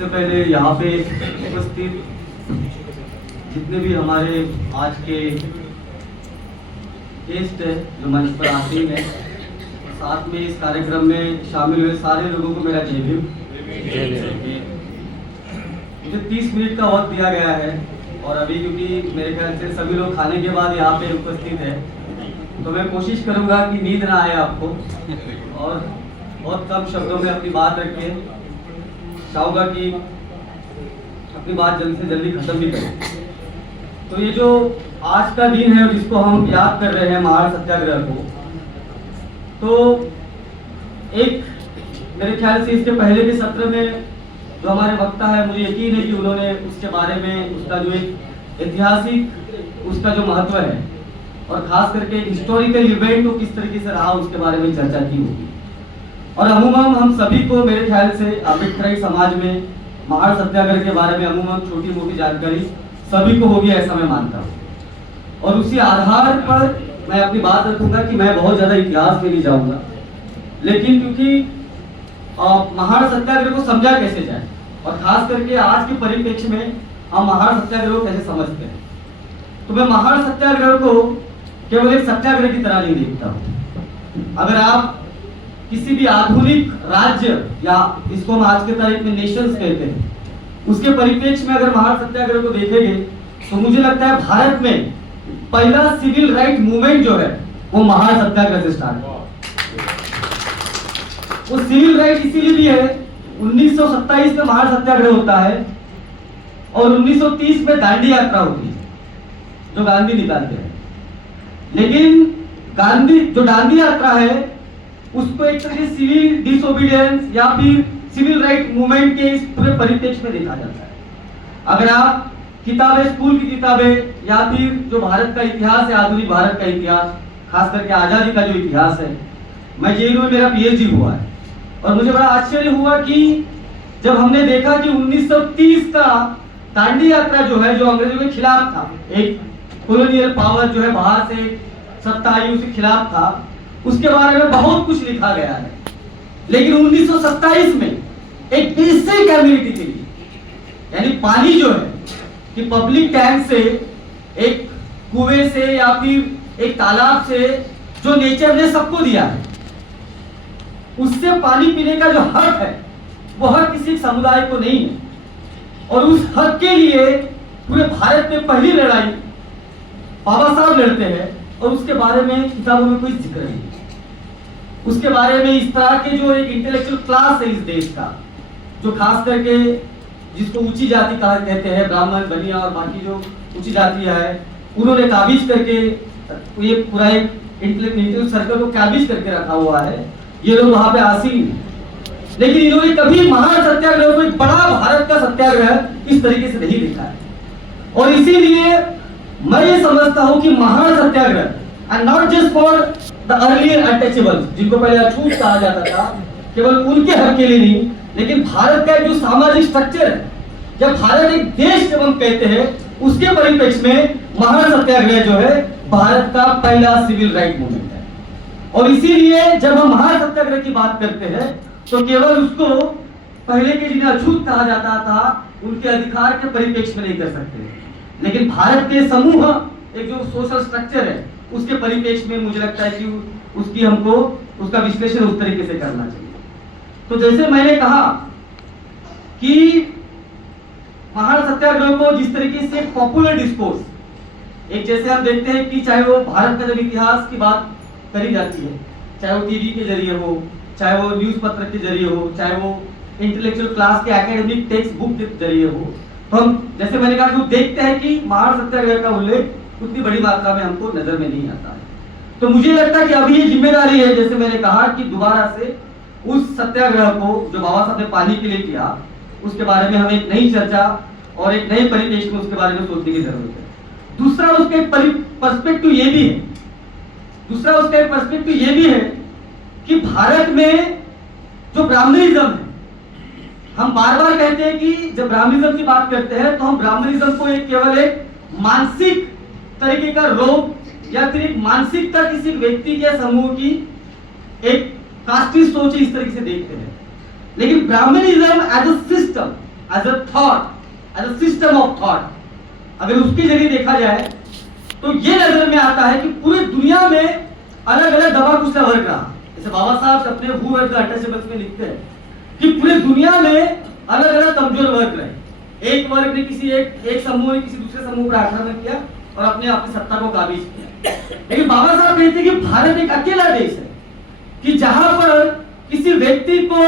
सबसे पहले यहाँ पे उपस्थित जितने भी हमारे आज के गेस्ट है जो मंच पर आसीन है, साथ में इस कार्यक्रम में शामिल हुए सारे लोगों को मेरा जय भीम। मुझे 30 मिनट का वक्त दिया गया है और अभी क्योंकि मेरे ख्याल से सभी लोग खाने के बाद यहाँ पे उपस्थित है, तो मैं कोशिश करूँगा कि नींद ना आए आपको और बहुत कम शब्दों में अपनी बात रख के चाहूँगा कि अपनी बात जल्द से जल्दी खत्म भी करें। तो ये जो आज का दिन है जिसको हम याद कर रहे हैं महार सत्याग्रह को, तो एक मेरे ख्याल से इसके पहले के सत्र में जो हमारे वक्ता है, मुझे यकीन है कि उन्होंने उसके बारे में उसका जो एक ऐतिहासिक उसका जो महत्व है और खास करके हिस्टोरिकल इवेंट को किस तरीके से रहा उसके बारे में चर्चा की होगी। और अमूमन हम सभी को मेरे ख्याल से अम्बेडकरी समाज में महार सत्याग्रह के बारे में अमूमन छोटी मोटी जानकारी सभी को होगी, ऐसा मैं मानता हूँ। और उसी आधार पर मैं अपनी बात रखूंगा कि मैं बहुत ज़्यादा इतिहास में नहीं जाऊंगा, लेकिन क्योंकि महार सत्याग्रह को समझा कैसे जाए और खास करके आज के परिप्रेक्ष्य में हम महार सत्याग्रह को कैसे समझते हैं, तो मैं महार सत्याग्रह को केवल एक सत्याग्रह की तरह नहीं देखता हूँ। अगर आप किसी भी आधुनिक राज्य या इसको हम आज के तारीख में नेशंस कहते हैं, उसके परिप्रेक्ष्य में अगर महार सत्याग्रह को देखेंगे तो मुझे लगता है भारत में पहला सिविल राइट मूवमेंट जो है वो महार सत्याग्रह से स्टार्ट हुआ। वो सिविल राइट इसीलिए भी है, 1927 में महार सत्याग्रह होता है और 1930 में दांडी यात्रा होती है जो गांधी निकालते हैं। लेकिन गांधी जो दांडी यात्रा है उसको एक तरह से सिविल डिसोबीडियंस या फिर सिविल राइट मूवमेंट के इस पूरे परिप्रेक्ष्य में देखा जाता है। अगर आप किताबें, स्कूल की किताबें या फिर जो भारत का इतिहास है, आधुनिक भारत का इतिहास, खास करके आजादी का जो इतिहास है, मैं जेएनयू में मेरा पीएचडी हुआ है और मुझे बड़ा आश्चर्य हुआ कि जब हमने देखा कि 1930 का दांडी यात्रा जो है, जो अंग्रेजों के खिलाफ था, एक कॉलोनियल पावर जो है बाहर से सत्ता आई उसके खिलाफ था, उसके बारे में बहुत कुछ लिखा गया है। लेकिन 1927 में एक बेसिक एबिलिटी के लिए, यानी पानी जो है कि पब्लिक टैंक से, एक कुएं से या फिर एक तालाब से जो नेचर ने सबको दिया है, उससे पानी पीने का जो हक है वो हक किसी समुदाय को नहीं है। और उस हक के लिए पूरे भारत में पहली लड़ाई बाबा साहब लड़ते हैं और उसके बारे में किताबों में कोई जिक्र नहीं। उसके बारे में इस तरह के जो एक इंटेलेक्चुअल क्लास है इस देश का, जो खास करके जिसको ऊंची जाति कहा कहते हैं, ब्राह्मण, बनिया और बाकी जो ऊंची जातियां है, उन्होंने काबिज करके ये पूरा एक इंटेलेक्चुअल सर्कल को काबिज करके रखा हुआ है। ये लोग वहां पे आसीन हैं, लेकिन इन्होंने कभी महार सत्याग्रह को एक बड़ा भारत का सत्याग्रह इस तरीके से नहीं देखा है। और इसीलिए मैं ये समझता हूं कि Mahar Satyagraha and not just for the earlier untouchables, जिनको पहले अछूत कहा जाता था, केवल उनके हक के लिए नहीं, लेकिन भारत का जो सामाजिक स्ट्रक्चर है, जब भारत एक देश जब हम कहते हैं, उसके परिप्रेक्ष्य में महार सत्याग्रह जो है भारत का पहला सिविल राइट मूवमेंट है। और इसीलिए जब हम महार सत्याग्रह की बात करते हैं तो केवल उसको पहले के जिन्हें अछूत कहा जाता था उनके अधिकार के परिप्रेक्ष्य में नहीं कर सकते, लेकिन भारत के समूह एक जो सोशल स्ट्रक्चर है उसके परिप्रेक्ष्य में मुझे लगता है कि उसकी हमको उसका विश्लेषण उस तरीके से करना चाहिए। तो जैसे मैंने कहा कि महार सत्याग्रह को जिस तरीके से पॉपुलर डिस्कोर्स, एक जैसे हम देखते हैं कि चाहे वो भारत का जब इतिहास की बात करी जाती है, चाहे वो टीवी के जरिए हो, चाहे वो न्यूज पत्र के जरिए हो, चाहे वो इंटेलेक्चुअल क्लास के एकेडमिक टेक्स्ट बुक के जरिए हो, तो हम जैसे मैंने कहा कि देखते हैं कि महार सत्याग्रह का उल्लेख उतनी बड़ी मात्रा में हमको नजर में नहीं आता है। तो मुझे लगता है कि अभी ये जिम्मेदारी है, जैसे मैंने कहा कि दोबारा से उस सत्याग्रह को जो बाबा साहब ने पानी के लिए किया उसके बारे में हमें एक नई चर्चा और एक नए परिप्रेक्ष्य में उसके बारे में सोचने की जरूरत है। दूसरा उसका एक पर्सपेक्टिव ये भी है, दूसरा उसका एक पर्सपेक्टिव ये भी है कि भारत में जो ब्राह्मणिज्म है, हम बार बार कहते हैं कि जब ब्राह्मणिज्म की बात करते हैं तो हम ब्राह्मणिज्म को एक केवल एक मानसिक तरीके का रोग या फिर एक मानसिकता किसी व्यक्ति या समूह की एक कास्टिस्ट सोच इस तरीके से देखते हैं। लेकिन Brahminism as a system as a thought, as a system of thought, अगर उसके जरिए देखा जाए तो ये नजर में आता है कि पूरी दुनिया में अलग अलग दबा कुचला वर्ग रहा। जैसे बाबा साहब अपने हु आर द अनटचेबल्स में लिखते हैं कि पूरी दुनिया में अलग अलग कमजोर वर्ग रहे। एक वर्ग ने किसी एक समूह ने किसी दूसरे समूह पर आक्रमण किया और अपने अपनी सत्ता को काबिज किया। लेकिन बाबा साहब कहते हैं कि भारत एक अकेला देश है कि जहां पर किसी व्यक्ति को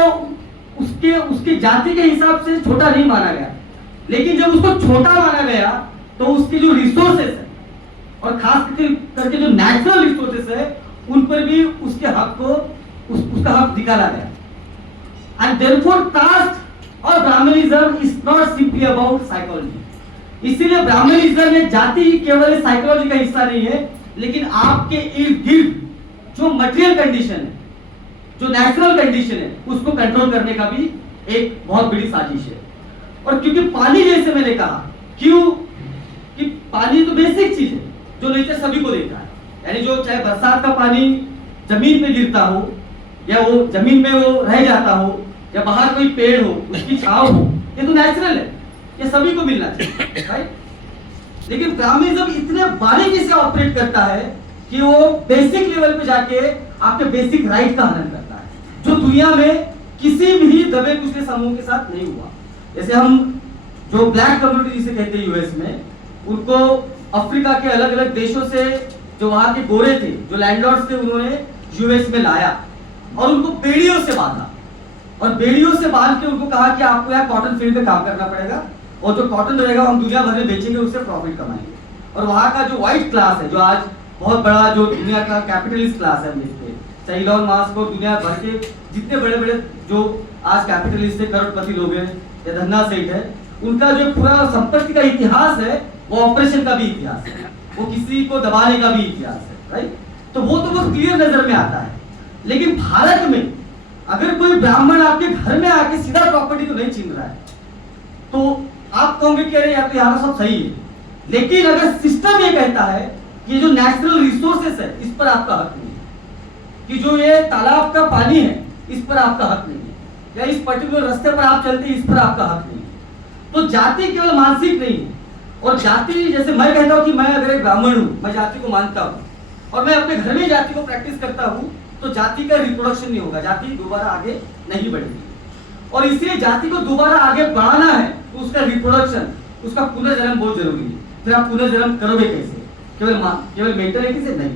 उसके जाति के हिसाब से छोटा नहीं माना गया, लेकिन जब उसको छोटा माना गया तो उसके जो रिसोर्सेस है और खास करके जो नेचुरल रिसोर्सेस है उन पर भी उसके हक को उसका हक निकाला गया। एंड देयरफॉर कास्ट और Brahminism is not simply about psychology. इसीलिए ब्राह्मणिज्म में जाति केवल साइकोलॉजी का हिस्सा नहीं है, लेकिन आपके इर्द गिर्द जो मटेरियल कंडीशन है, जो नेचुरल कंडीशन है, उसको कंट्रोल करने का भी एक बहुत बड़ी साजिश है। और क्योंकि पानी, जैसे मैंने कहा, क्यों कि पानी तो बेसिक चीज है जो नेचर सभी को देता है। यानी जो चाहे बरसात का पानी जमीन पे गिरता हो या वो जमीन में वो रह जाता हो या बाहर कोई पेड़ हो उसकी छांव हो, ये तो नेचुरल है, ये सभी को मिलना चाहिए, राइट। लेकिन ब्राह्मणिज्म इतने बारीकी से ऑपरेट करता है कि वो बेसिक लेवल पे जाके आपके बेसिक राइट का हनन करता है, जो दुनिया में किसी भी दबे कुचले समूह के साथ नहीं हुआ। जैसे हम जो ब्लैक कम्युनिटी जिसे कहते हैं यूएस में, उनको अफ्रीका के अलग अलग देशों से जो वहां के गोरे थे, जो लैंडलॉर्ड्स थे, उन्होंने यूएस में लाया और उनको बेड़ियों से बांधा और बेड़ियों से बांध के उनको कहा कि आपको यहाँ कॉटन फील्ड में काम करना पड़ेगा और जो कॉटन रहेगा हम दुनिया भर में बेचेंगे, उससे प्रॉफिट कमाएंगे। और वहां का जो व्हाइट क्लास है, जो आज बहुत बड़ा जो दुनिया का कैपिटलिस्ट क्लास है, हम देखते हैं चाहे इलॉन मस्क और दुनिया भर के जितने बड़े बड़े जो आज कैपिटलिस्ट है, करोड़पति लोग हैं या धन्ना सेठ है, उनका जो पूरा संपत्ति का इतिहास है वो ऑपरेशन का भी इतिहास है, वो किसी को दबाने का भी इतिहास है, राइट। तो वो तो बहुत क्लियर नजर में आता है। लेकिन भारत में अगर कोई ब्राह्मण आपके घर में आके सीधा प्रॉपर्टी को नहीं छीन रहा है तो आप कहोगे कि अरे यार तो यहाँ सब सही है। लेकिन अगर सिस्टम ये कहता है कि जो नेचुरल रिसोर्सेस है इस पर आपका हक नहीं है, कि जो ये तालाब का पानी है इस पर आपका हक नहीं है, या इस पर्टिकुलर रास्ते पर आप चलते हैं इस पर आपका हक नहीं है, तो जाति केवल मानसिक नहीं है। और जाति, जैसे मैं कहता हूँ कि मैं अगर एक ब्राह्मण हूँ, मैं जाति को मानता हूँ और मैं अपने घर में जाति को प्रैक्टिस करता हूँ, तो जाति का रिप्रोडक्शन नहीं होगा, जाति दोबारा आगे नहीं बढ़ेगी। और इसलिए जाति को दोबारा आगे बढ़ाना है तो उसका रिप्रोडक्शन, उसका पुनर्जन्म बहुत जरूरी है। फिर आप पुनर्जन्म करोगे कैसे? केवल मेंटालिटी से नहीं,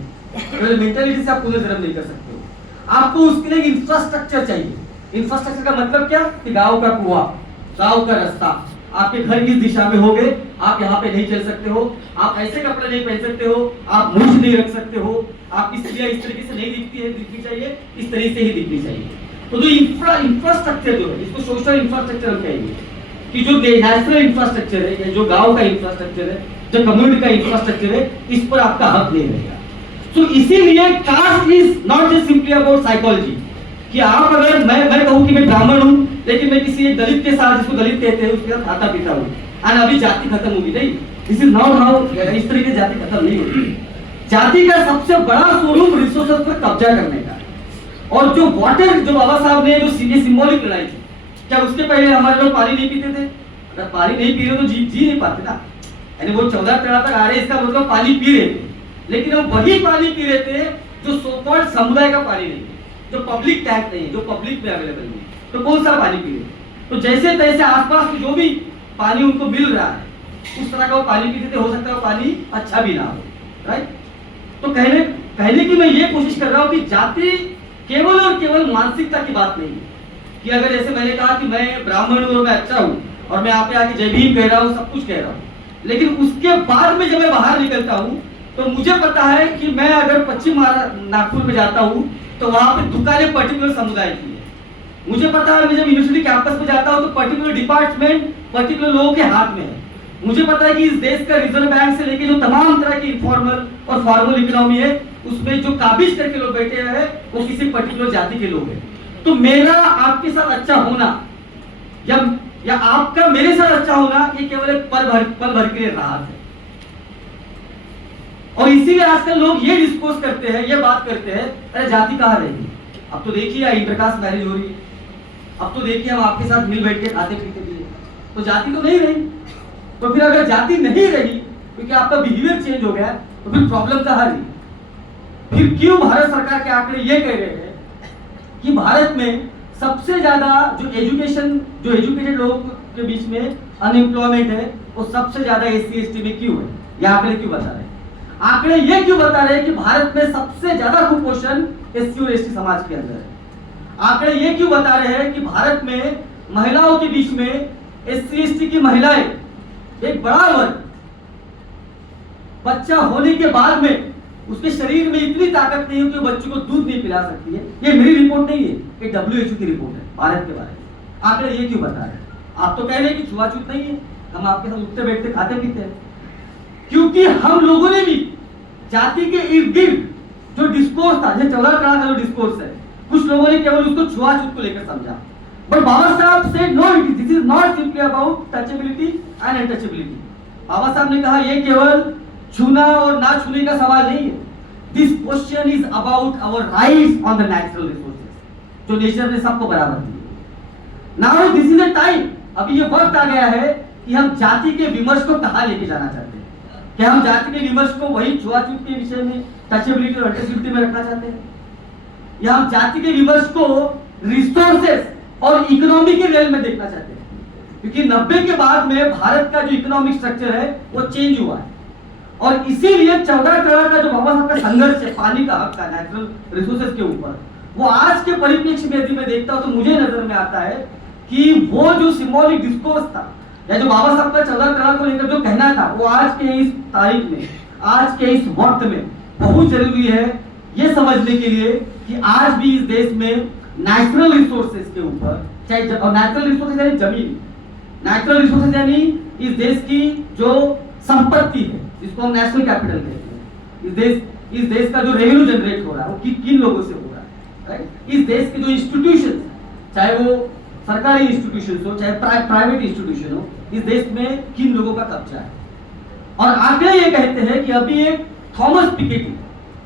केवल मेंटालिटी से आप पुनर्जन्म नहीं कर सकते हो। आपको उसके लिए इंफ्रास्ट्रक्चर चाहिए। इंफ्रास्ट्रक्चर का मतलब क्या कि गांव का कुआं, गांव का रास्ता, आपके घर किस दिशा में होंगे, आप यहाँ पे नहीं चल सकते हो, आप ऐसे कपड़े नहीं पहन सकते हो, आप मूंछ नहीं रख सकते हो, आपकी स्त्रियां इस तरीके से नहीं दिखनी चाहिए, इस तरीके से ही दिखनी चाहिए। तो जो इंफ्रास्ट्रक्चर जो है, इसको सोशल इंफ्रास्ट्रक्चर हम कहेंगे, कि जो नेचुरल इंफ्रास्ट्रक्चर है या जो गांव का इंफ्रास्ट्रक्चर है, जो कम्युनिटी का इंफ्रास्ट्रक्चर है, इस पर आपका हक नहीं रहेगा। तो इसीलिए caste is not just simply about psychology, कि आप अगर मैं कहूं कि मैं ब्राह्मण हूं लेकिन मैं किसी एक दलित के साथ, जिसको दलित कहते हैं, उसके साथ खाता पीता हूं और अभी जाति खत्म होगी, नहीं, दिस इज नॉट हाउ। इस तरीके से जाति खत्म नहीं होगी। जाति का सबसे बड़ा स्वरूप रिसोर्सेज पर कब्जा करने का। और जो वाटर, जो बाबा साहब ने जो सिंबॉलिक लड़ाई थी, क्या उसके पहले हमारे लोग पानी नहीं पीते थे? अगर पानी नहीं पी रहे तो जी नहीं पाते ना। यानी वो 14 पेड़ा तक आ रहे, इसका मतलब पानी पी रहे थे, लेकिन हम वही पानी पी रहे थे जो सो कॉल्ड समुदाय का पानी नहीं, जो पब्लिक टैंक नहीं, जो पब्लिक में अवेलेबल नहीं। तो कौन सा पानी पी रहे? तो जैसे तैसे आसपास जो भी पानी उनको मिल रहा है उस तरह का वो पानी पीते थे। हो सकता है वो पानी अच्छा भी ना हो, राइट। तो कहने की मैं ये कोशिश कर रहा हूँ कि जाति केवल और केवल मानसिकता की बात नहीं है। कि अगर जैसे मैंने कहा कि मैं ब्राह्मण हूँ और मैं अच्छा हूँ और मैं यहाँ पे आके जय भीम कह रहा हूँ, सब कुछ कह रहा हूँ, लेकिन उसके बाद में जब मैं बाहर निकलता हूँ तो मुझे पता है कि मैं अगर पश्चिम नागपुर में जाता हूँ तो वहां पे दुकानें पर्टिकुलर समुदाय की है। मुझे पता है मैं जब यूनिवर्सिटी कैंपस में जाता हूँ तो पर्टिकुलर डिपार्टमेंट पर्टिकुलर लोगों के हाथ में है। मुझे पता है कि इस देश का रिजर्व बैंक से लेके जो तमाम तरह की इनफॉर्मल और फॉर्मल इकोनॉमी है, उसमें जो काबिज करके लोग बैठे हैं वो किसी पर्टिकुलर जाति के लोग हैं। तो मेरा आपके साथ अच्छा होना या आपका मेरे साथ अच्छा होना, ये केवल एक पल भर के लिए राहत है। और इसीलिए आजकल लोग ये डिस्कोर्स करते हैं, ये बात करते हैं, अरे जाति कहाँ रहेगी? अब तो देखिए इंटरकास्ट मैरिज हो रही है, अब तो देखिए हम आपके साथ मिल बैठ के खाते पीते भी है। तो जाति तो नहीं रही। तो फिर अगर जाति नहीं रही क्योंकि आपका बिहेवियर चेंज हो गया, तो फिर प्रॉब्लम कहाँ रही? फिर क्यों भारत सरकार के आंकड़े ये कह रहे हैं कि भारत में सबसे ज्यादा जो एजुकेटेड लोगों के बीच में अनएम्प्लॉयमेंट है वो सबसे ज्यादा एससी एसटी में क्यों है? ये आंकड़े क्यों बता रहे हैं? आंकड़े ये क्यों बता रहे हैं कि भारत में सबसे ज्यादा कुपोषण एससी और एसटी समाज के अंदर है? आंकड़े ये क्यों बता रहे हैं कि भारत में महिलाओं के बीच में एससी एसटी की महिलाएं एक बड़ा वर्ग बच्चा होने के बाद में उसके शरीर में इतनी ताकत नहीं है कि वो बच्चों को दूध नहीं पिला सकती है। ये मेरी रिपोर्ट नहीं है, ये WHO की रिपोर्ट है भारत के बारे में। आंकड़े ये क्यों बता रहे हैं? आप तो कह रहे हैं कि छुआछूत नहीं है, हम आपके साथ उठते बैठते खाते पीते हैं, क्योंकि हम लोगों ने भी जाति के इर्द गिर्द जो डिस्कोर्स था, जो चौड़ा कड़ा का जो डिस्कोर्स है, कुछ लोगों ने केवल उसको छुआछूत को लेकर समझा। But Baba Saheb said no, this is not simply about touchability and untouchability. Baba Saheb ने कहा ये केवल छूना और ना छूने का सवाल नहीं है। This question is about our rights on the natural resources, जो नेचर ने सबको बराबर दिए। Now this is a time, अभी ये वक्त आ गया है कि हम जाति के विमर्श को कहां लेके जाना चाहते हैं। क्या हम जाति के विमर्श को वही छुआछूत के विषय में, टचेबिलिटी और अनटचेबिलिटी में रखना चाहते हैं, या हम जाति के विमर्श को रिसोर्सेज और इकोनॉमी के रेल में देखना चाहते हैं? क्योंकि 90 के बाद में भारत का जो इकोनॉमिक स्ट्रक्चर है वो चेंज हुआ है, और इसीलिए 14 करोड़ का जो बाबा साहब का संघर्ष है पानी का हक का, नेचुरल रिसोर्सेज के ऊपर, वो आज के परिप्रेक्ष्य में यदि मैं देखता हूं तो मुझे नजर में आता है कि वो जो सिंबॉलिक डिस्कोर्स था या जो बाबा साहब का 14 करोड़ को लेकर जो कहना था, वो आज के इस तारीख में, आज के इस वक्त में बहुत जरूरी है ये समझने के लिए कि आज भी इस देश में नेचुरल रिसोर्सेज के ऊपर, चाहे नेचुरल रिसोर्सेज यानी जमीन, नेचुरल रिसोर्सेज यानी इस देश की जो संपत्ति है जिसको हम नेशनल कैपिटल कहते हैं, इस देश का जो रेवेन्यू जनरेट हो रहा है वो किन लोगों से हो रहा है, राइट? इस देश के जो इंस्टीट्यूशन, चाहे वो सरकारी इंस्टीट्यूशन हो चाहे प्राइवेट इंस्टीट्यूशन हो, इस देश में किन लोगों का कब्जा है। और आंकड़े ये कहते हैं कि अभी एक थॉमस पिकेटी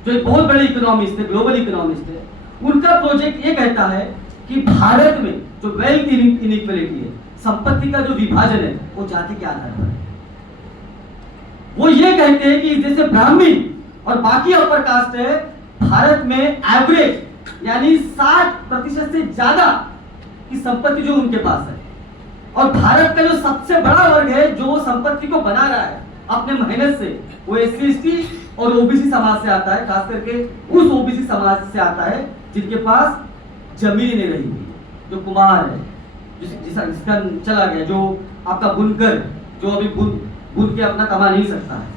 जो एक बहुत बड़े इकोनॉमिस्ट है, ग्लोबल इकोनॉमिस्ट है, उनका प्रोजेक्ट ये कहता है कि भारत में जो वेल्थ इनइक्वालिटी है, संपत्ति का जो विभाजन है, वो जाति के आधार पर है। वो ये कहते हैं कि इस देश में ब्राह्मण और बाकी अपर कास्ट है, भारत में एवरेज यानी 60% से ज्यादा की संपत्ति जो उनके पास है, और भारत का जो सबसे बड़ा वर्ग है जो संपत्ति को बना रहा है अपने मेहनत से, वो एससी एसटी और ओबीसी समाज से आता है, खास करके उस ओबीसी समाज से आता है जिनके पास जमीन नहीं रही हुई, जो कुम्हार है, जिसका चला गया, जो आपका बुनकर जो अभी बुन के अपना कमा नहीं सकता है,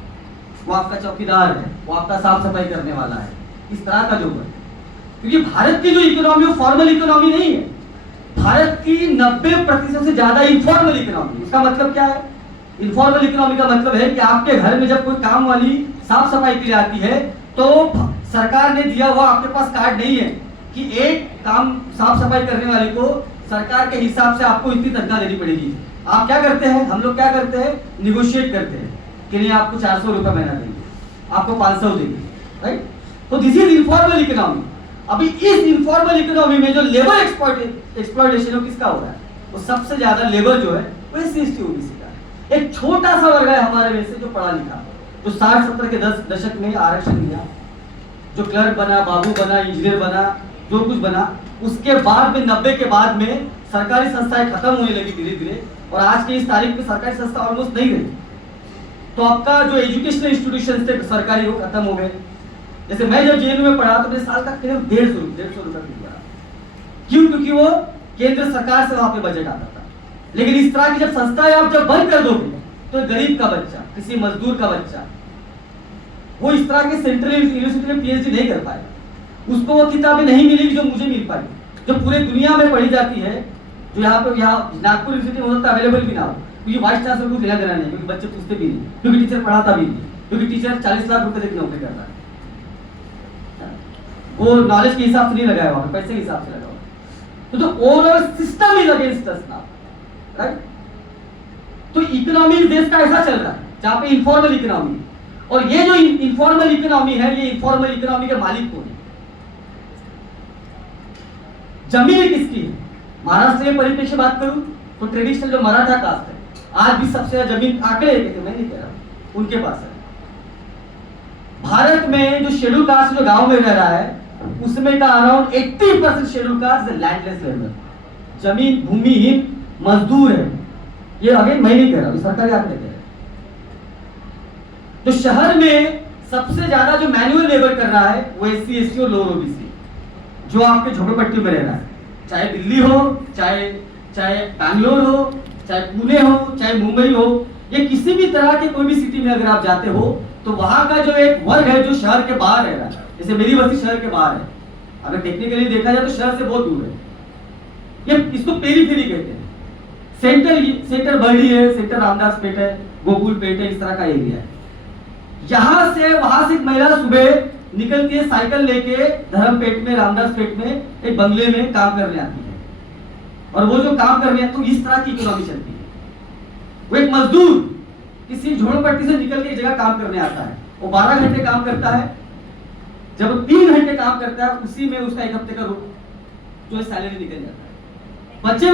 वो आपका चौकीदार है, वो आपका साफ सफाई करने वाला है, इस तरह का जो वर्ग। क्योंकि भारत की जो इकोनॉमी वो फॉर्मल इकोनॉमी नहीं है, भारत की 90% से ज्यादा इनफॉर्मल इकोनॉमी। इसका मतलब क्या है? इनफॉर्मल इकोनॉमी का मतलब है कि आपके घर में जब कोई काम वाली साफ सफाई के लिए आती है तो सरकार ने दिया हुआ आपके पास कार्ड नहीं है कि एक काम साफ सफाई करने वाले को सरकार के हिसाब से आपको इतनी तनख्वाह देनी पड़ेगी। आप क्या करते हैं, हम लोग क्या करते हैं, निगोशिएट करते हैं कि नहीं आपको 400 रुपए महीना देंगे, आपको 500 देंगे, राइट? तो दिस इज इनफॉर्मल इकोनॉमी। अभी इस इनफॉर्मल इकोनॉमी में जो लेबर एक्सप्लॉयटेशन किसका हो रहा है, वो सबसे ज्यादा लेबर जो है वो एससी एसटी ओबीसी का है। एक छोटा सा वर्ग है हमारे में से जो पढ़ा लिखा, जो 60-70 के दशक में आरक्षण लिया, जो क्लर्क बना, बाबू बना, इंजीनियर बना, जो कुछ बना, उसके बाद में 90 के बाद में सरकारी संस्थाएं खत्म होने लगी धीरे धीरे, और आज के इस तारीख में सरकारी संस्था ऑलमोस्ट नहीं रही। तो आपका जो एजुकेशनल इंस्टीट्यूशन थे सरकारी वो खत्म हो गए। जैसे मैं जब जेएनयू में पढ़ा तो मेरे साल का केवल 150 रुपए पड़ा। क्यों? क्योंकि वो केंद्र सरकार से वहां पे बजट आता था। लेकिन इस तरह की जब संस्थाएं आप जब बंद कर दोगे तो गरीब का बच्चा, किसी मजदूर का बच्चा, वो इस तरह के सेंट्रल यूनिवर्सिटी में पीएचडी नहीं कर पाएगा, उसको वो किताबें नहीं मिलेगी जो मुझे मिल पाई, जो पूरे दुनिया में पढ़ी जाती है, जो यहाँ नागपुर यूनिवर्सिटी में हो सकता है अवेलेबल भी ना हो, क्योंकि वाइस चांसलर को लेना देना नहीं, क्योंकि बच्चे पूछते भी नहीं, क्योंकि टीचर पढ़ाता भी नहीं, क्योंकि टीचर 40 लाख रुपए देकर नौकरी करता है, वो नॉलेज के हिसाब से नहीं लगाया हुआ, पैसे के हिसाब से लगा हुआ। तो overall system is against us now, right? तो इकोनॉमी इस देश का ऐसा चल रहा है जहां पे इनफॉर्मल इकोनॉमी, और ये जो इनफॉर्मल इकोनॉमी है, ये इनफॉर्मल इकोनॉमी के मालिक कौन है? जमीन किसकी है? महाराष्ट्र के परिप्रेक्ष्य बात करूं तो ट्रेडिशनल जो मराठा कास्ट है, आज भी सबसे ज्यादा जमीन, आंकड़े कहते मैं नहीं कह रहा, उनके पास है। भारत में जो शेड्यूल कास्ट जो गांव में रह रहा है उसमें का around 80% schedule caste landless labour, जमीन भूमिहीन मजदूर है। ये अगेन मैं नहीं कह रहा हूं, सरकारी आंकड़े कह रहे हैं। तो शहर में सबसे ज्यादा जो मैनुअल लेबर कर रहा है वो एससी एसटी और लोअर ओबीसी, जो आपके झोपड़पट्टी में रह रहा है, चाहे दिल्ली हो, चाहे बैंगलोर हो, चाहे पुणे हो, चाहे मुंबई हो, या किसी भी तरह के कोई भी सिटी में अगर आप जाते हो तो वहां का जो एक वर्ग है जो शहर के बाहर रह रहा है, जैसे मेरी बस्ती शहर के बाहर है, अगर टेक्निकली देखा जाए तो शहर से बहुत दूर है, ये इसको पेरीफेरी कहते हैं। सेंटर बर्डी है, सेंटर रामदास पेट है, गोकुल पेट है, इस तरह का एरिया है। वहां से एक महिला सुबह निकलती है साइकिल लेके धर्मपेट में, रामदास पेट में एक बंगले में काम करने आती है, और वो जो काम करने आती है तो इस तरह की इकोनॉमी चलती है। वो एक मजदूर किसी झोपड़पट्टी से निकल के एक जगह काम करने आता है, वो 12 घंटे काम करता है, जब वो 3 घंटे काम करता है उसी में उसका एक हफ्ते का जो सैलरी निकल जाता है। बचे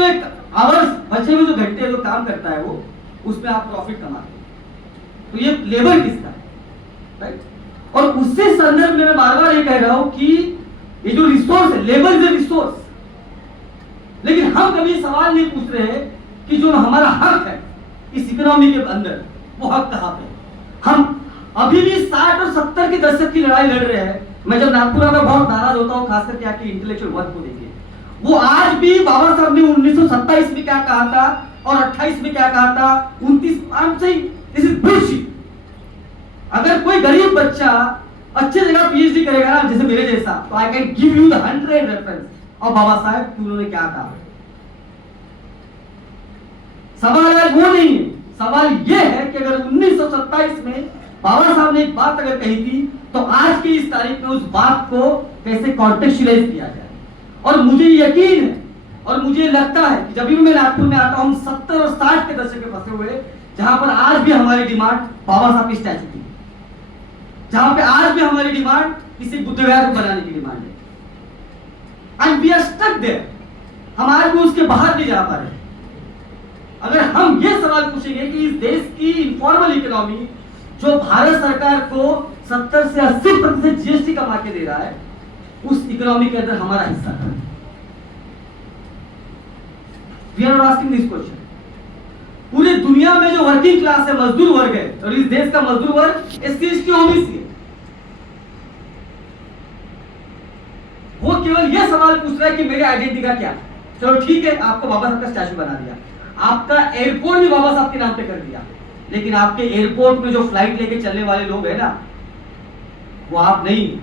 हुए जो घंटे जो काम करता है वो उसमें आप प्रॉफिट कमाते हैं। तो ये लेबर किसका है, राइट? और उससे संदर्भ में मैं बार-बार ये कह रहा हूं कि ये जो रिसोर्स है, लेबर इज ए रिसोर्स, लेकिन हम कभी सवाल नहीं पूछ रहे कि जो हमारा हक है इस इकोनॉमी के अंदर, वो हक कहां पे। हम अभी भी 60 और 70 के दशक की लड़ाई लड़ रहे हैं। मैं जब नागपुर में बहुत नाराज होता हूं, खासकर के आके इंटेलेक्चुअल वर्क को देखिए, वो आज भी बाबा साहब ने 1927 में क्या कहा था और 28 में क्या कहा था, 29 दिस इज बुलशिट। अगर कोई गरीब बच्चा अच्छे जगह पीएचडी करेगा ना, जैसे मेरे जैसा, तो I can give you the 100 reference और बाबा साहब कि उन्होंने क्या कहा। सवाल आज वो नहीं है, सवाल ये है कि अगर 1927 में बाबा साहब ने एक बात अगर कही थी तो आज की इस तारीख में उस बात को कैसे कॉन्टेक्चुअलाइज किया जाए। और मुझे यकीन है और मुझे लगता है कि जब भी मैं नागपुर में आता हूं, 70 और 60 के दशक में फंसे हुए, जहां पर आज भी हमारी डिमांड बाबा साहब की स्टैचू की, जहां पे आज भी हमारी डिमांड किसी बुद्ध विहार को बनाने की डिमांड है, and we are stuck there. हम आज भी उसके बाहर नहीं जा पा रहे। अगर हम ये सवाल पूछेंगे कि इस देश की इनफॉर्मल इकोनॉमी जो भारत सरकार को 70 से 80% जीएसटी कमा के दे रहा है, उस इकोनॉमी के अंदर हमारा हिस्सा है। We are asking this question. पूरी दुनिया में जो वर्किंग क्लास है, मजदूर वर्ग है, और इस देश का मजदूर वर्ग एससी एसटी ओबीसी है, वो केवल यह सवाल पूछ रहा है कि मेरी आइडेंटिटी का क्या। चलो ठीक है, आपको बाबा साहब का स्टैचू बना दिया, आपका एयरपोर्ट भी बाबा साहब के नाम पे कर दिया, लेकिन आपके एयरपोर्ट में जो फ्लाइट लेके चलने वाले लोग हैं ना, वो आप नहीं,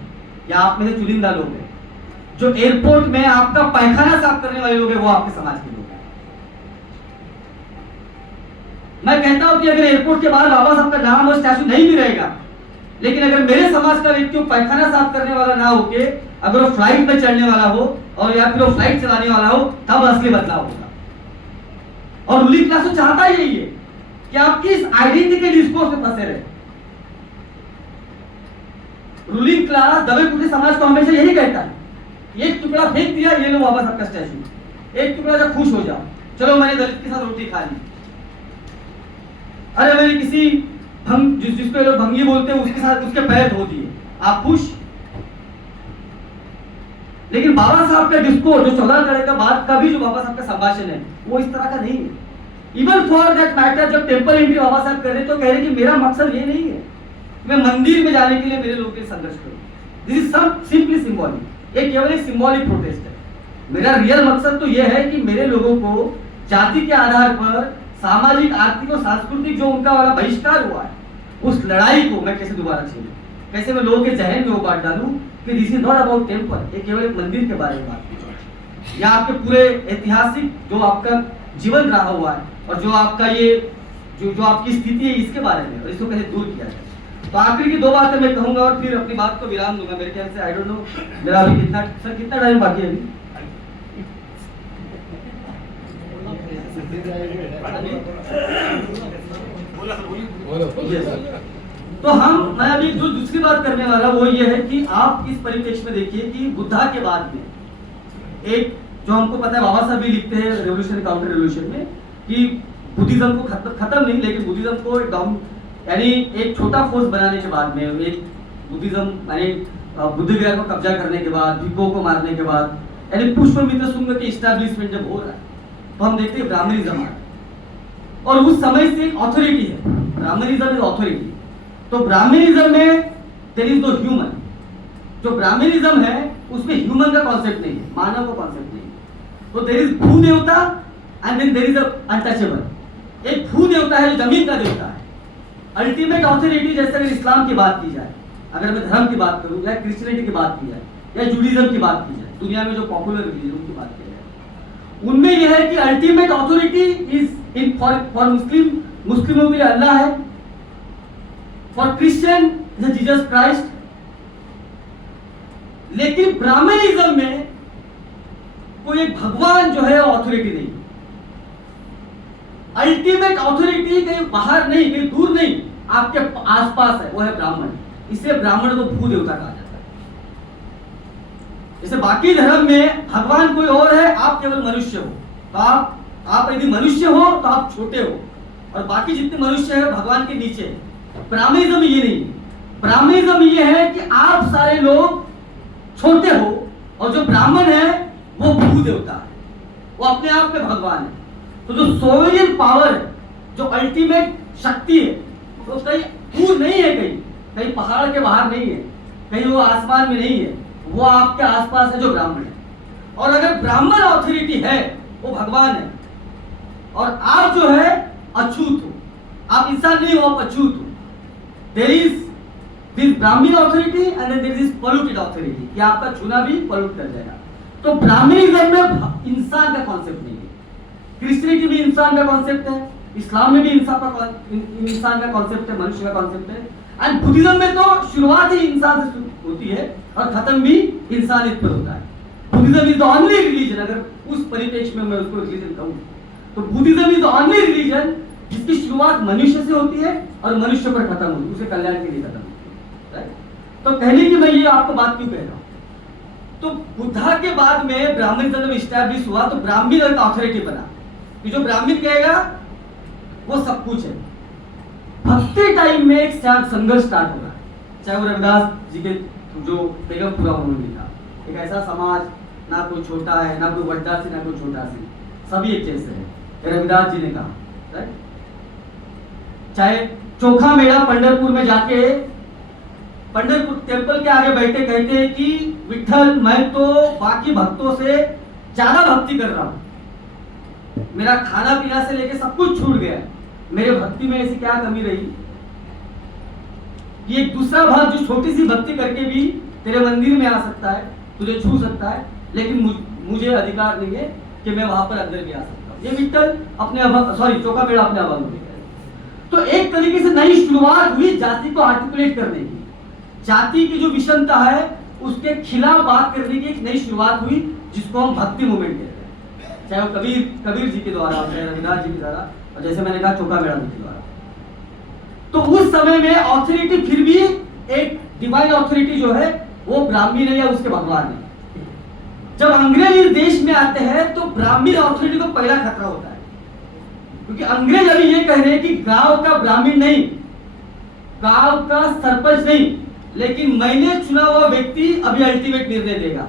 या आप में से चुनिंदा लोग हैं। जो एयरपोर्ट में आपका पैखाना साफ करने वाले लोग हैं, वो आपके समाज के लोग हैं। मैं कहता हूं कि अगर एयरपोर्ट के बाहर बाबा साहब का नाम और स्टैचू नहीं भी रहेगा, लेकिन अगर मेरे समाज का व्यक्ति पैखाना साफ करने वाला ना होके अगर वो फ्लाइट में चढ़ने वाला हो और या फिर वो फ्लाइट चलाने वाला हो, तब असली बदलाव होगा। और रूलिंग क्लास तो चाहता ही यही है कि आप किस आइडेंटिटी के डिस्कोर्स में फंसे रहे। रूलिंग क्लास दबे कुचले समाज को हमेशा यही कहता है, एक टुकड़ा फेंक दिया, ये लो बाबा साहब का स्टैचू, एक टुकड़ा जब खुश हो जाओ, चलो मैंने दलित के साथ रोटी खा ली, अरे मैंने किसी जिसको लोग भंगी बोलते हैं उसके साथ उसके पैर धो दिए, आप खुश। लेकिन बाबा साहब का डिस्कोर्स जो 14 तारीख का बाद का भी जो बाबा साहब का संभाषण है, वो इस तरह का नहीं है। इवन फॉर दैट मैटर, जब टेंपल एंट्री बाबा साहब कर रहे तो कह रहे कि मेरा मकसद ये नहीं है मैं मंदिर में जाने के लिए मेरे लोगों के संघर्ष करूं। दिस इज सिंपली सिंबॉलिक, ये केवल एक सिंबॉलिक प्रोटेस्ट है। मेरा रियल मकसद तो यह है कि मेरे लोगों को जाति के आधार पर सामाजिक, आर्थिक और सांस्कृतिक जो उनका वाला बहिष्कार हुआ है, उस लड़ाई को मैं कैसे दोबारा छेड़ूं, कैसे मैं लोगों के जहन में वो बात डालूं कि this is not about temple, ये केवल एक मंदिर के बारे में बात है, या आपके पूरे ऐतिहासिक जो आपका जीवन रहा हुआ है और जो आपका ये जो आपकी स्थिति है इसके बारे में, और इसको कैसे दूर किया जाए। तो आखिरी की 2 बातें मैं कहूंगा और फिर अपनी बात को विराम दूंगा। मेरे ख्याल से आई डोंट नो मेरा अभी कितना टाइम बाकी है अभी। तो मैं अभी जो दूसरी बात करने वाला वो ये है कि आप इस परिप्रेक्ष्य में देखिए कि बुद्धा के बाद में एक जो हमको पता है बाबा साहब भी लिखते हैं रेवोल्यूशन काउंटर रेवोल्यूशन में कि बुद्धिज्म को खत्म नहीं, लेकिन बुद्धिज्म को यानी एक छोटा फोर्स बनाने के बाद में, एक बुद्धिज्म यानी बुद्ध गया को कब्जा करने के बाद, भिक्खुओं को मारने के बाद, यानी पुष्पमित्र शुंग के इस्टेब्लिशमेंट जब हो रहा है, तो हम देखते हैं ब्राह्मणिज्म आ रहा है, और उस समय से एक ऑथोरिटी है, ब्राह्मणिज्म इज ऑथोरिटी। तो ब्राह्मणिज्म में देयर इज नो ह्यूमन। जो ब्राह्मणिज्म है उसमें ह्यूमन का कॉन्सेप्ट नहीं है, मानव का कॉन्सेप्ट नहीं है। तो देयर इज भू देवता and then there is untouchable. एक भू देवता है जो जमीन का देवता है, अल्टीमेट ऑथोरिटी। जैसे अगर इस्लाम की बात की जाए, अगर मैं धर्म की बात करूं, या क्रिश्चियनिटी की बात की जाए, या जूडिज्म की बात की जाए, दुनिया में जो पॉपुलर रिलीजन की बात की जाए, उनमें यह है कि ultimate authority is in for मुस्लिमों के लिए अल्लाह है, फॉर क्रिश्चियन जीसस क्राइस्ट। लेकिन ब्राह्मणिज्म में कोई एक भगवान जो है ऑथोरिटी नहीं, अल्टीमेट ऑथोरिटी कहीं बाहर नहीं, कहीं दूर नहीं, आपके आसपास है, वो है ब्राह्मण। इसलिए ब्राह्मण को भू देवता कहा जाता है। जैसे बाकी धर्म में भगवान कोई और है, आप केवल मनुष्य हो, तो आप यदि मनुष्य हो तो आप छोटे हो, और बाकी जितने मनुष्य है भगवान के नीचे है। ब्राह्मणिज्म ये नहीं, ब्राह्मणिज्म ये है कि आप सारे लोग छोटे हो, और जो ब्राह्मण है वो भू देवता है, वो अपने आप में भगवान है। तो जो सोवरेन पावर है, जो अल्टीमेट शक्ति है, तो कहीं दूर नहीं है, कहीं पहाड़ के बाहर नहीं है, कहीं वो आसमान में नहीं है, वो आपके आसपास है, जो ब्राह्मण है। और अगर ब्राह्मण ऑथोरिटी है, वो भगवान है, और आप जो है अछूत हो, आप इंसान नहीं हो, आप अछूत हो। There is this Brahmin authority and then there is polluted authority, कि आपका छूना भी पॉल्यूट कर जाएगा। तो ब्राह्मणिज्म में इंसान का कॉन्सेप्ट नहीं है, क्रिश्चियनिटी भी इंसान का कॉन्सेप्ट है, इस्लाम में भी इंसान का कॉन्सेप्ट है, मनुष्य का कॉन्सेप्ट है, एंड बुद्धिज्म में तो शुरुआत ही इंसान से होती है और खत्म भी इंसानियत पर होता है। Buddhism is the only religion, अगर उस परिप्रेक्ष्य में मैं उसको रिलीजन कहूं, तो Buddhism is the only religion जिसकी शुरुआत मनुष्य से होती है और मनुष्य पर खत्म होती है, उसे कल्याण के लिए खत्म होती है। तो कहने की मैं ये आपको बात क्यों कह रहा हूं, तो बुद्धा के बाद में ब्राह्मणिज्म जब इस्टेब्लिश हुआ, तो ब्राह्मण एक अथॉरिटी बना कि जो ब्राह्मण कहेगा वो सब कुछ है। भक्ति टाइम में एक संघर्ष स्टार्ट होगा, चाहे वो रविदास जी के जो बेगम पूरा उन्होंने लिखा, एक ऐसा समाज, ना कोई छोटा है, ना कोई बड़ा सी, ना कोई छोटा सी, सभी एक जैसे है, रविदास जी ने कहा। राइट? चाहे चोखा मेला पंढरपुर में जाके पंढरपुर टेम्पल के आगे बैठे कहते हैं कि विठल, मैं तो बाकी भक्तों से ज्यादा भक्ति कर रहा हूं, मेरा खाना पीना से लेके सब कुछ छूट गया, मेरे भक्ति में ऐसी क्या कमी रही। ये एक दूसरा भक्त जो छोटी सी भक्ति करके भी तेरे मंदिर में आ सकता है, तुझे छू सकता है, लेकिन मुझे अधिकार नहीं है कि मैं वहां पर अंदर भी आ सकता हूं। ये विठल अपने चोखा मेला अपने आवाज में। तो एक तरीके से नई शुरुआत हुई जाति को आर्टिकुलेट करने की, जाति की जो विषमता है उसके खिलाफ बात करने की एक नई शुरुआत हुई, जिसको हम भक्ति मूवमेंट कहते हैं, चाहे वो कबीर जी के द्वारा, चाहे रविदास जी के द्वारा, और जैसे मैंने कहा चोखा मेला जी के द्वारा। तो उस समय में ऑथोरिटी फिर भी एक डिवाइन ऑथोरिटी जो है वो ब्राह्मण है या उसके भगवान है। जब अंग्रेज इस देश में आते हैं तो ब्राह्मण ऑथोरिटी को पहला खतरा होता है, क्योंकि अंग्रेज अभी ये कह रहे हैं कि गांव का ब्राह्मण नहीं, गांव का सरपंच नहीं, लेकिन मैंने चुना हुआ व्यक्ति अभी अल्टीमेट निर्णय देगा।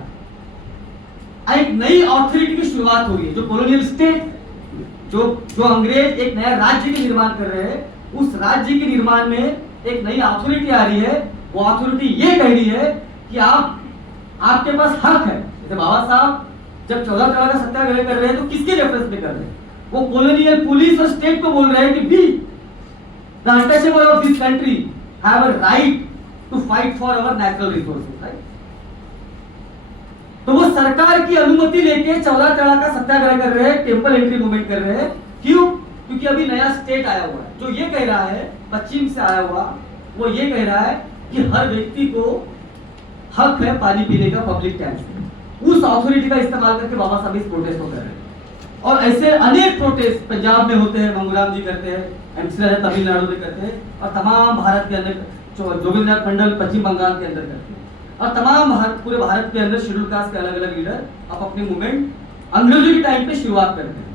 एक नई ऑथोरिटी की शुरुआत हो रही है, जो कॉलोनियल स्टेट, जो अंग्रेज एक नया राज्य के निर्माण कर रहे हैं, उस राज्य के निर्माण में एक नई अथॉरिटी आ रही है। वो अथॉरिटी ये कह रही है कि आपके पास हक है। जैसे बाबा साहब जब 14 कला का सत्याग्रह कर रहे हैं तो किसके रेफरेंस में कर रहे हैं, वो कॉलोनियल पुलिस और स्टेट को बोल रहे हैं कि we the untouchable of this country have a right to fight for our natural resources. Right? तो वो सरकार की अनुमति लेके 14 कला का सत्याग्रह कर रहे हैं, टेंपल एंट्री मूवमेंट कर रहे हैं। क्यों? क्योंकि अभी नया स्टेट आया हुआ है जो ये कह रहा है, पश्चिम से आया हुआ, वो ये कह रहा है कि हर व्यक्ति को हक है पानी पीने का पब्लिक टैंक से। उस अथॉरिटी का इस्तेमाल करके बाबा साहब इस प्रोटेस्ट को कर रहे हैं, और ऐसे अनेक प्रोटेस्ट पंजाब में होते हैं, मंगूराम जी करते हैं, एमसी तमिलनाडु में करते हैं, और तमाम भारत के अंदर जोगिंद्रनाथ मंडल पश्चिम बंगाल के अंदर करते हैं, और तमाम पूरे भारत के अंदर शेड्यूल कास्ट के अलग अलग लीडर अब अपनी मूवमेंट अंग्रेजों के टाइम पे शुरुआत करते हैं।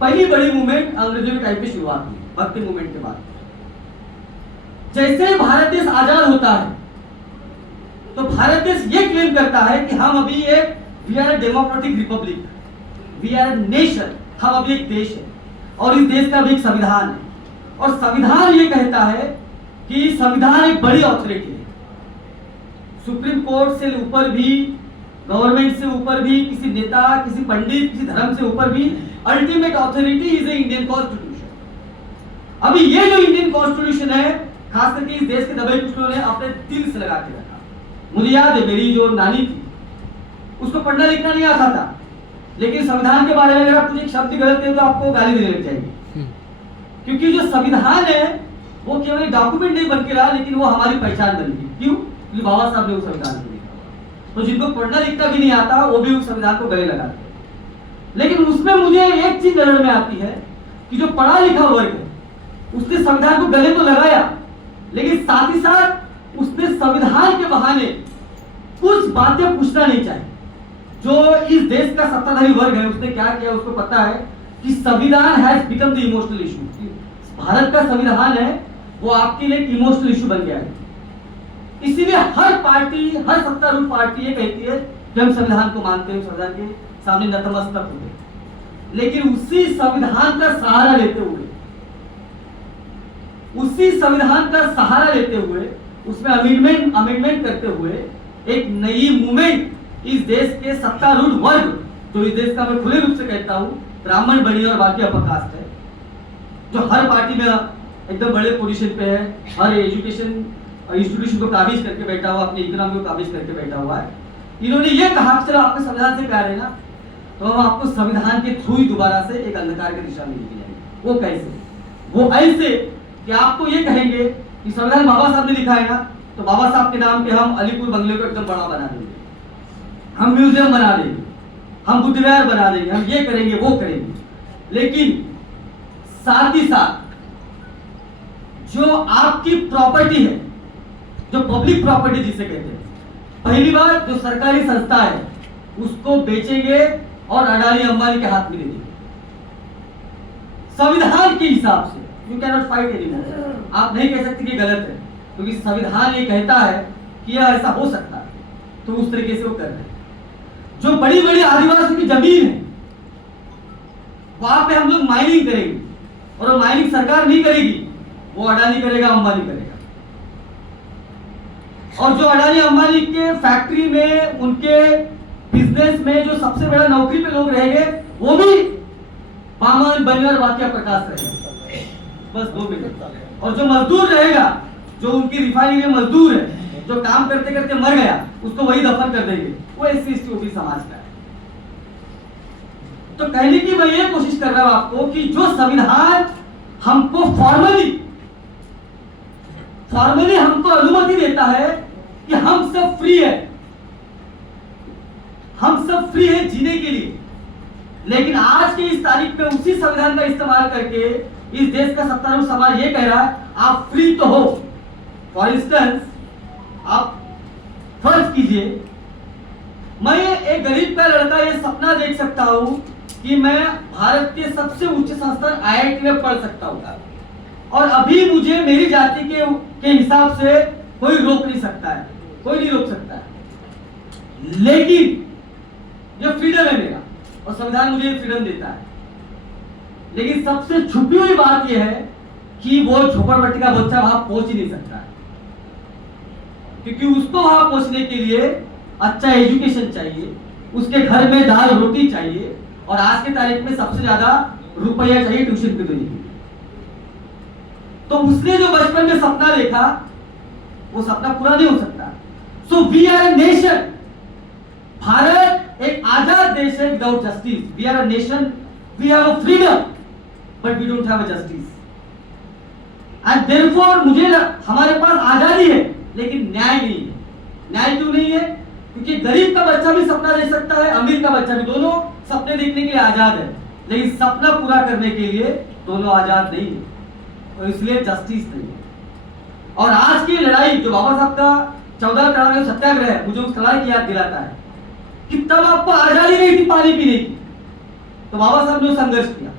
पहली बड़ी मूवमेंट अंग्रेजों के टाइम पे शुरुआत हुई, भक्ति मूवमेंट के बाद। जैसे ही भारत देश आजाद होता है तो भारत देश ये क्लेम करता है कि हम अभी एक we are a democratic republic, we are a nation, हम अभी एक देश है और इस देश का भी एक संविधान है। और संविधान ये कहता है कि संविधान एक बड़ी ऑथोरिटी है, सुप्रीम कोर्ट से ऊपर भी, गवर्नमेंट से ऊपर भी, किसी नेता, किसी पंडित, किसी धर्म से ऊपर भी ultimate authority is a Indian constitution. अभी ये जो इंडियन कॉन्स्टिट्यूशन है, खास करके इस देश के दबे कुछ लोगों ने अपने दिल से लगा के रखा। मुझे याद है मेरी जो नानी थी उसको पढ़ना लिखना नहीं आता था, लेकिन संविधान के बारे में अगर आप कुछ एक शब्द गलत है तो आपको गाली देने लग जाएगी, क्योंकि जो संविधान है वो केवल एक डॉक्यूमेंट नहीं बन के रहा, लेकिन वो हमारी पहचान बन गई। क्यों? क्योंकि बाबा साहब ने उस संविधान को लिखा। तो जिनको पढ़ना लिखना भी नहीं आता वो भी उस संविधान को गले लगाते हैं। लेकिन उसमें मुझे एक चीज नजर में आती है कि जो पढ़ा लिखा वर्ग है उसने संविधान को गले तो लगाया, लेकिन साथ ही साथ उसने संविधान के बहाने कुछ बातें पूछना नहीं चाहिए। जो इस देश का सत्ताधारी वर्ग है उसने क्या किया, उसको पता है कि संविधान has become the emotional issue. Bharat का संविधान है वो आपके लिए एक इमोशनल इशू बन गया है। इसीलिए हर पार्टी, हर सत्तारूढ़ पार्टी ये कहती है कि हम संविधान को मानते हैं, संविधान के सामने नतमस्तक होते हैं। लेकिन उसी संविधान का सहारा लेते हुए, उसी संविधान का सहारा लेते हुए, उसमें अमेंडमेंट करते हुए एक नई मूवमेंट इस देश के सत्तारूढ़ वर्ग, जो इस देश का मैं खुले रूप से कहता हूं ब्राह्मण, बनिए और बाकी अपर कास्ट है, जो हर पार्टी में एकदम बड़े पोजीशन पे है, हर एजुकेशन इंस्टीट्यूशन को काबिज करके बैठा हुआ, अपनी इकोनॉमी को काबिज करके बैठा हुआ है। इन्होंने ये कहा कि चलो आपके संविधान से प्यार है ना, तो हम आपको संविधान के थ्रू ही दोबारा से एक अंधकार की दिशा में लेके जाएंगे। वो कैसे? वो ऐसे कि आपको ये कहेंगे कि संविधान बाबा साहब ने लिखा है ना, तो बाबा साहब के नाम पे हम अलीपुर बंगले को एकदम बड़ा बना देंगे, हम म्यूजियम बना देंगे, हम बुद्ध विहार बना देंगे, हम ये करेंगे वो करेंगे। लेकिन साथ ही साथ जो आपकी प्रॉपर्टी है, जो पब्लिक प्रॉपर्टी जिसे कहते हैं, पहली बार जो सरकारी संस्था है उसको बेचेंगे और अडानी अंबानी के हाथ में दे देंगे संविधान के हिसाब से। You can not fight anymore. आप नहीं कह सकते कि गलत है, क्योंकि संविधान ये कहता है कि यह ऐसा हो सकता है, तो उस तरीके से वो कर रहे हैं। जो बड़ी बड़ी आदिवासी की जमीन है वहां पे हम लोग माइनिंग करेंगे, और वो माइनिंग सरकार नहीं करेगी, वो अडानी करेगा, अंबानी करेगा। और जो अडानी अंबानी के फैक्ट्री में, उनके बिजनेस में जो सबसे बड़ा नौकरी पे लोग रहेंगे वो भी बामन, बनियर, वाकिया प्रकाश रहेगा। बस 2 मिनट। और जो मजदूर रहेगा, जो उनकी रिफाइनरी में मजदूर है, जो काम करते करते मर गया, उसको वही दफन कर देंगे, वो एससी एसटी ओबीसी समाज का है। तो कहने की मैं ये कोशिश कर रहा हूं आपको कि जो संविधान हमको फॉर्मली हमको अनुमति देता है कि हम सब फ्री है, हम सब फ्री है जीने के लिए, लेकिन आज के इस तारीख में उसी संविधान का इस्तेमाल करके इस देश का सत्तारूढ़ समाज ये कह रहा है आप फ्री तो हो। फॉर इंस्टेंस, आप फर्ज कीजिए मैं एक गरीब का लड़का ये सपना देख सकता हूं कि मैं भारत के सबसे उच्च संस्थान आईआईटी में पढ़ सकता हूं, और अभी मुझे मेरी जाति के हिसाब से कोई रोक नहीं सकता है, कोई नहीं रोक सकता है। लेकिन ये फ्रीडम है मेरा, और संविधान मुझे फ्रीडम देता है। लेकिन सबसे छुपी हुई बात यह है कि वो झोपड़पट्टी का बच्चा वहां पहुंच ही नहीं सकता है, क्योंकि उसको वहां पहुंचने के लिए अच्छा एजुकेशन चाहिए, उसके घर में दाल रोटी चाहिए, और आज के तारीख में सबसे ज्यादा रुपया चाहिए ट्यूशन पे देने के लिए। तो उसने जो बचपन में सपना देखा वो सपना पूरा नहीं हो सकता। So we are a nation, Bharat एक आजाद देश है without justice. We are a nation, we have a freedom but we don't have a justice, and therefore मुझे हमारे पास आजादी है लेकिन न्याय नहीं है। न्याय क्यों नहीं है? क्योंकि गरीब का बच्चा भी सपना देख सकता है, अमीर का बच्चा भी, दोनों सपने देखने के लिए आजाद है, लेकिन सपना पूरा करने के लिए दोनों आजाद नहीं है, तो इसलिए जस्टिस नहीं है। और आज की लड़ाई जो बाबा साहब का 14 कड़ा में सत्याग्रह है, मुझे उस लड़ाई की याद दिलाता है कि तब आपको आजादी नहीं थी पानी पीने की, तो बाबा साहब ने संघर्ष किया,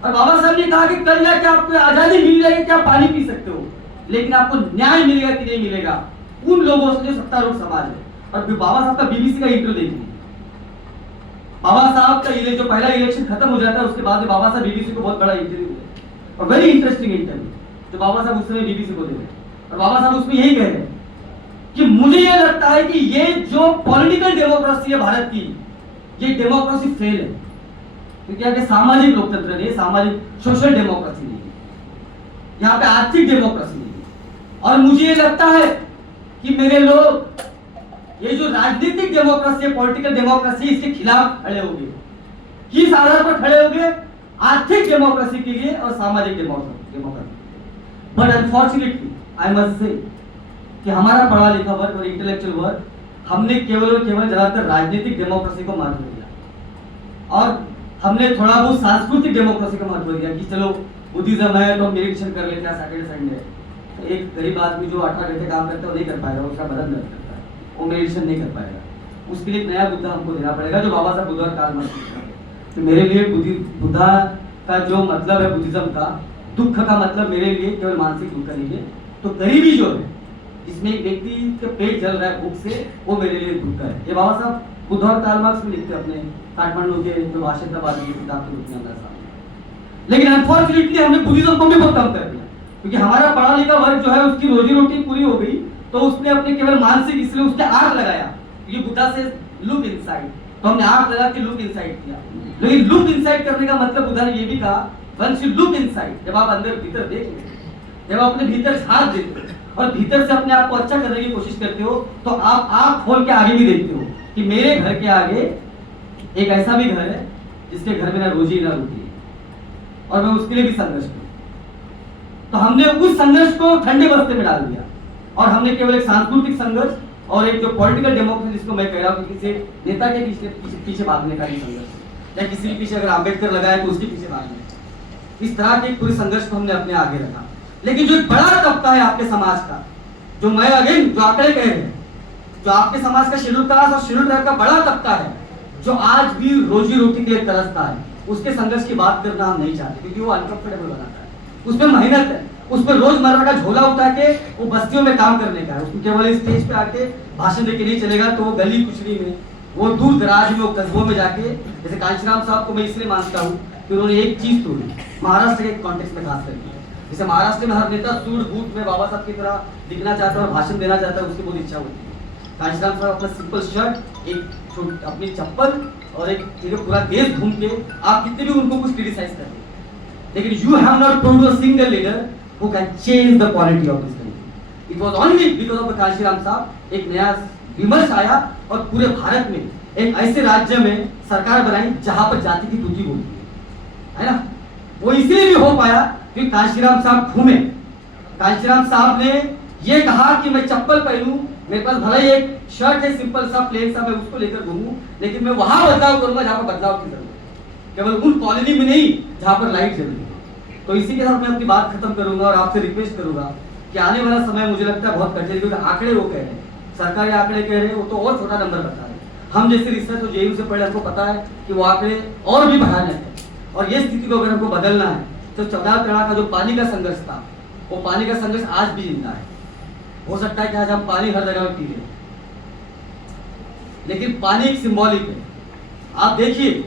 और बाबा साहब ने कहा कि कल जाके आपको आजादी मिल जाएगी कि आप पानी पी सकते हो, लेकिन आपको न्याय मिलेगा कि नहीं मिलेगा उन लोगों से जो सत्तारूढ़ समाज है। और फिर बाबा साहब का बीबीसी का इंटरव्यू देखिए। बाबा साहब का जो पहला इलेक्शन खत्म हो जाता है उसके बाद में बाबा साहब बीबीसी को बहुत बड़ा इंटरव्यू दे और वेरी इंटरेस्टिंग इंटरव्यू जो बाबा साहब उस समय बीबीसी को दे रहे हैं। और बाबा साहब उसमें यही कह रहे हैं कि मुझे यह लगता है कि ये जो पॉलिटिकल डेमोक्रेसी है भारत की, ये डेमोक्रेसी फेल है, क्योंकि यहाँ पे सामाजिक लोकतंत्र नहीं है, सामाजिक सोशल डेमोक्रेसी नहीं है, यहाँ पे आर्थिक डेमोक्रेसी नहीं है। और मुझे ये लगता है कि मेरे लोग ये जो राजनीतिक डेमोक्रेसी है, पॉलिटिकल डेमोक्रेसी, इसके खिलाफ खड़े होंगे। किस आधार पर खड़े होंगे? आर्थिक डेमोक्रेसी के लिए और सामाजिक democracy. But unfortunately I must say कि हमारा पढ़ा लिखा वर्ग और इंटेलेक्चुअल वर्ग, हमने केवल और केवल ज्यादातर राजनीतिक डेमोक्रेसी को महत्व दिया और हमने थोड़ा बहुत सांस्कृतिक डेमोक्रेसी को महत्व दिया कि चलो बुद्धिज्म है तो हम निरीक्षण कर लेते हैं सैटरडे संडे। तो एक गरीब आदमी जो 18 घंटे काम करता है वो नहीं कर पाएगा, उसका बदन दर्द करता है, वो मेडिटेशन नहीं कर पाएगा। उसके लिए एक नया बुद्धा हमको देना पड़ेगा जो बाबा साहब बुद्ध और कार्ल मार्क्स ने। तो मेरे लिए बुद्धा का जो मतलब है बुद्धिज्म का, दुख का मतलब मेरे लिए केवल मानसिक दुख का नहीं है। तो गरीबी जो है जिसमें एक व्यक्ति का पेट जल रहा है भूख से, वो मेरे लिए दुख का है। ये बाबा साहब बुद्ध और कार्ल मार्क्स में लिखते हैं अपने काठमांडू के जो भाषण था की किताब के रूप में हमारे सामने। लेकिन अनफॉर्चुनेटली हमने बुद्धिज्म को भी बहुत कम कर दिया, क्योंकि हमारा पढ़ा लिखा वर्ग जो है उसकी रोजी रोटी पूरी हो गई, तो उसने अपने केवल मानसिक इसलिए उसने आग लगाया। ये बुद्धा से लुक इनसाइड, तो हमने आग लगा के लुक इनसाइड किया। लेकिन लुक इनसाइड करने का मतलब बुद्धा ने ये भी कहा, वंस यू लुक इनसाइड, जब आप अंदर भीतर देख लेते, जब आप अपने भीतर झांक देते हो और भीतर से अपने आप को अच्छा करने की कोशिश करते हो, तो आप आंख खोल के आगे भी देखते हो कि मेरे घर के आगे एक ऐसा भी घर है जिसके घर में ना रोजी ना रोटी है, और मैं उसके लिए भी संघर्ष करूं। तो हमने उस संघर्ष को ठंडे बस्ते में डाल दिया और हमने केवल एक सांस्कृतिक संघर्ष और एक जो पॉलिटिकल डेमोक्रेसी जिसको मैं कह रहा हूँ कि किसी नेता के पीछे भागने का ही संघर्ष, या किसी के पीछे अगर अम्बेडकर लगाया तो उसके पीछे भागने, इस तरह के पूरे संघर्ष को हमने अपने आगे रखा। लेकिन जो एक बड़ा तबका है आपके समाज का, जो मैं अगेन जो आंकड़े कह रहे हैं, जो आपके समाज का शेड्यूल कास्ट और शेड्यूल ट्राइब का बड़ा तबका है जो आज भी रोजी रोटी के लिए तरसता है, उसके संघर्ष की बात करना हम नहीं चाहते, क्योंकि वो अनकंफर्टेबल बनाता है। उसमें मेहनत है, उस पर रोजमर्रा का झोला उठा के वो बस्तियों में काम करने का है। उसमें केवल स्टेज पे आके भाषण देके नहीं चलेगा, तो वो गली कुचली में, वो दूर दराज में, वो कस्बों में जाके, जैसे कांशीराम साहब को मैं इसलिए मानता हूँ कि उन्होंने एक चीज तोड़ी महाराष्ट्र के कॉन्टेक्स्ट में खास करके। जैसे महाराष्ट्र में हर नेता सूट बूट में बाबा साहब की तरह दिखना चाहता है और भाषण देना चाहता है, उसकी बहुत इच्छा होती है। कांशीराम साहब अपना सिंपल शर्ट, एक अपनी चप्पल और एक पूरा देश घूम के आप कितने भी उनको कुछ क्रिटिसाइज करते, लेकिन you have not proved a single leader who can change the quality of this country. It was only because of the Kanshiram साहब एक नया विमर्श आया और पूरे भारत में एक ऐसे राज्य में सरकार बनाई जहां पर जाति की दूती होती है ना। वो इसलिए भी हो पाया क्योंकि कांशीराम साहब घूमे। कांशीराम साहब ने ये कहा कि मैं चप्पल पहनूं, मेरे पास भले ही एक शर्ट है सिंपल सा प्लेन सा, मैं उसको लेकर घूमूं, लेकिन मैं वहां बदलाव करूंगा जहां पर बदलाव की जरूरत है, केवल उन कॉलोनी में नहीं जहां पर लाइट जल रही है। तो इसी के साथ मैं अपनी बात खत्म करूंगा और आपसे रिक्वेस्ट करूंगा कि आने वाला समय मुझे लगता है बहुत कठिन, क्योंकि आंकड़े वो कह रहे हैं, सरकारी आंकड़े कह रहे हैं, वो तो और छोटा नंबर बता रहे हैं। हम जैसे रिसर्च और जेयू से पढ़े हमको पता है कि वो आंकड़े और भी भयानक है। और ये स्थिति को अगर हमको बदलना है तो 14 पेड़ा का जो पानी का संघर्ष था, वो पानी का संघर्ष आज भी जिंदा है। हो सकता है कि आज हम पानी हर जगह पी लें, लेकिन पानी एक सिंबॉलिक है। आप देखिए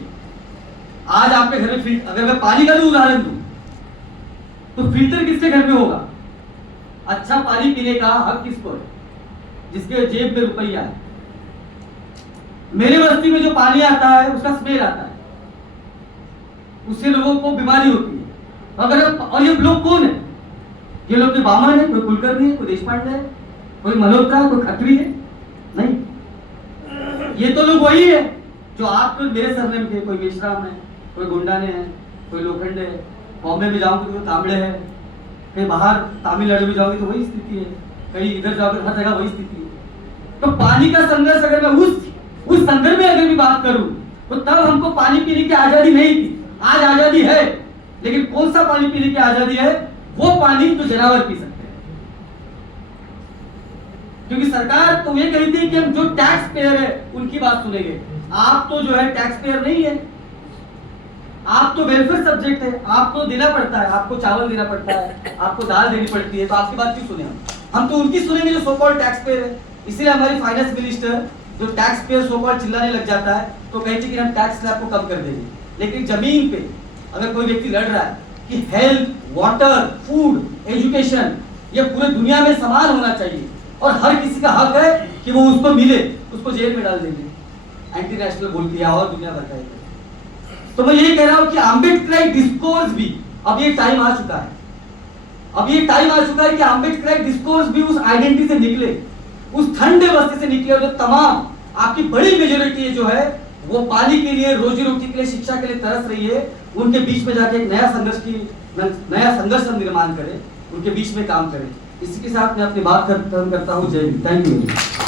आज आपके घर में अगर मैं पानी का भी उदाहरण दूं तो फिल्टर किसके घर में होगा? अच्छा पानी पीने का हक किसको है? जिसके जेब में रुपया है। मेरे बस्ती में जो पानी आता है उसका स्मेल आता है, उससे लोगों को बीमारी होती है। और ये लोग कौन है? ये लोग कोई बामन है, कोई कुलकर्णी है, कोई देशपांडे है, कोई मल्होत्रा है, कोई खत्री है? नहीं, ये तो लोग वही है जो आप तो मेरे सरनेम के, कोई मेश्राम है, कोई गुंडाने है, कोई लोखंडे है। बॉम्बे में जाओगे तो तांबड़े है, कहीं बाहर तमिलनाडु में जाओगे तो वही स्थिति है, कहीं इधर जाओगे हर जगह वही स्थिति है। तो पानी का संघर्ष अगर मैं उस संदर्भ में अगर भी बात करूं तो तब हमको पानी पीने की आजादी नहीं थी, आज आजादी है। लेकिन कौन सा पानी पीने की आजादी है? वो पानी जो जानवर पी सकते हैं। क्योंकि सरकार तो ये कहती है कि हम जो टैक्स पेयर है उनकी बात सुनेंगे। आप तो जो है टैक्स पेयर नहीं है, आप तो वेलफेयर सब्जेक्ट है, आपको देना पड़ता है, आपको चावल देना पड़ता है, आपको दाल देनी पड़ती है, तो आपकी बात क्यों सुने हम तो उनकी सुनेंगे जो सो कॉल्ड टैक्स पेयर है। इसलिए हमारी फाइनेंस मिनिस्टर जो टैक्स पेयर सो कॉल्ड चिल्लाने लग जाता है तो कहते कि हम टैक्स स्लैब को कम कर देंगे, लेकिन जमीन पे अगर कोई व्यक्ति लड़ रहा है कि हेल्थ, वाटर, फूड, एजुकेशन ये पूरे दुनिया में समान होना चाहिए और हर किसी का हक है कि वो उसको मिले, उसको जेल में डाल देंगे, एंटी नेशनल बोल दिया और दुनिया भर का। तो मैं यही कह रहा हूं कि अम्बेडकराइट डिस्कोर्स भी अब ये टाइम आ चुका है, अब ये टाइम आ चुका है कि अम्बेडकराइट डिस्कोर्स भी उस आइडेंटिटी से निकले, उस ठंडे बस्ती से निकले, जो तमाम आपकी बड़ी मेजोरिटी जो है वो पानी के लिए, रोजी रोटी के लिए, शिक्षा के लिए तरस रही है, उनके बीच में जाके एक नया संघर्ष हम निर्माण करें, उनके बीच में काम करें। इसी के साथ मैं अपनी बात खत्म करता हूँ। जय हिंद। Thank you.